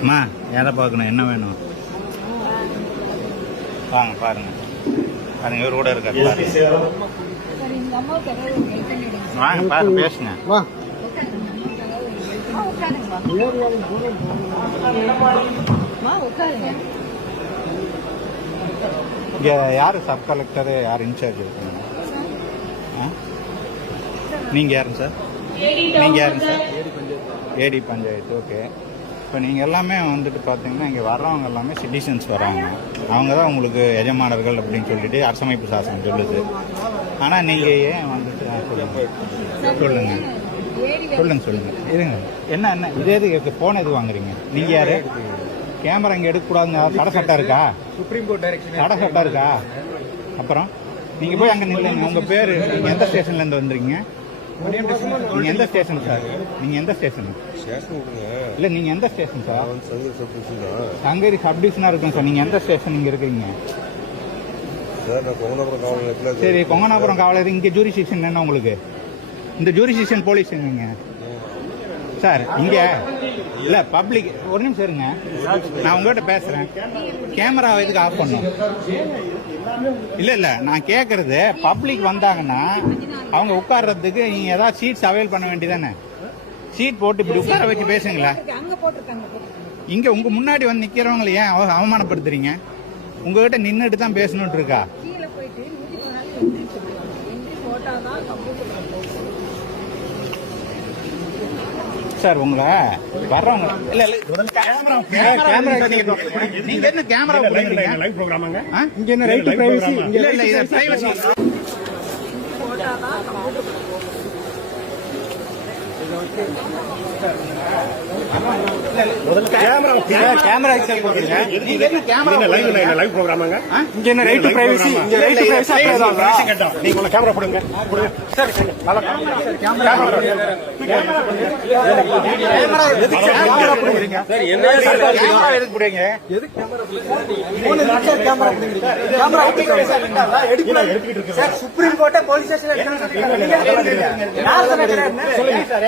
அம்மா யாரை பார்க்கணும், என்ன வேணும்? வாங்க பாருங்க, பாருங்க இவர் கூட இருக்காரு. வாங்க பாருங்க, பேசுங்க. இங்கே யார் சப் கலெக்டர், யார் இன்சார்ஜ் இருக்குங்க? நீங்கள் யாருங்க சார்? நீங்கள் யாருங்க சார்? ஏடி பஞ்சாயத்து. ஓகே. இப்போ நீங்கள் எல்லாமே வந்துட்டு பார்த்தீங்கன்னா இங்கே வர்றவங்க எல்லாமே சிட்டிசன்ஸ் வராங்க. அவங்க தான் உங்களுக்கு எஜமானர்கள் அப்படின்னு சொல்லிட்டு அரசமைப்பு சாசனம் சொல்லுது. ஆனால் நீங்கள் ஏன் வந்துட்டு சொல்லுங்கள் இருங்க. என்ன இதே இது ஃபோன் எது வாங்குறீங்க? நீங்கள் யார்? கேமரா இங்கே எடுக்கக்கூடாதுங்க, தடை சட்டம் இருக்கா? சுப்ரீம் கோர்ட் டைரக்ஷன் தடை சட்டம் இருக்கா? அப்புறம் நீங்கள் போய் அங்கே நில்லுங்க. உங்கள் பேர், நீங்கள் எந்த ஸ்டேஷன்லேருந்து வந்துருக்கீங்க? நீங்கள் எந்த ஸ்டேஷன் சார்? நீங்கள் எந்த ஸ்டேஷன்? இல்லை, நீங்கள் எந்த ஸ்டேஷன் சார்? சங்ககிரி சப்டிவிஷனாக இருக்கும் சார். நீங்கள் எந்த ஸ்டேஷன் இங்கே இருக்கிறீங்க? சரி, கொங்கனாபுரம் காவலர். இங்கே ஜூரிஸ்டிக்ஷன் என்ன உங்களுக்கு? இந்த ஜூரிஸ்டிக்ஷன் போலீஸ் எங்க சார்? இங்கே இல்லை, பப்ளிக். ஒரு நிமிஷம் இருங்க, நான் உங்ககிட்ட பேசுகிறேன். கேமரா எதுக்கு ஆஃப் பண்ணும்? இல்லை, நான் கேட்குறது, பப்ளிக் வந்தாங்கன்னா அவங்க உட்கார்றதுக்கு நீங்கள் ஏதாவது சீட்ஸ் அவைல் பண்ண வேண்டியதானே? சீட் போட்டு இப்படி உட்கார வச்சு பேசுங்களா? இங்கே உங்கள் முன்னாடி வந்து நிற்கிறவங்களை ஏன் அவமானப்படுத்துறீங்க? உங்ககிட்ட நின்றுட்டு தான் பேசணுட்டு இருக்கா? சார் உங்களை வர்றவங்க இல்ல கேமரா நீங்க என்ன கேமரா லைவ் ப்ரோகிராமாங்க? இங்க என்ன ரைட் டு பிரைவசி? இல்ல இது பிரைவசி. கேமரா நீங்க என்ன கேமரா லைவ் ப்ரோகிராமாங்க? இங்க என்ன ரைட் டு பிரைவசி? இங்க ரைட் டு பிரைவசி கேட்டா நீங்க உங்க கேமரா போடுங்க. சார் கேமரா எதுக்கு கேமரா போடுறீங்க? சார் என்ன கேமரா எதுக்கு போடுறீங்க? எதுக்கு கேமரா போடுறீங்க? மூணு நிமிஷம் கேமரா போடுறீங்க. கேமரா எடுத்துட்டு இருக்கு sir. Supreme court police station எடுக்கணும். யார் சொன்னது? சொல்லுங்க சார்.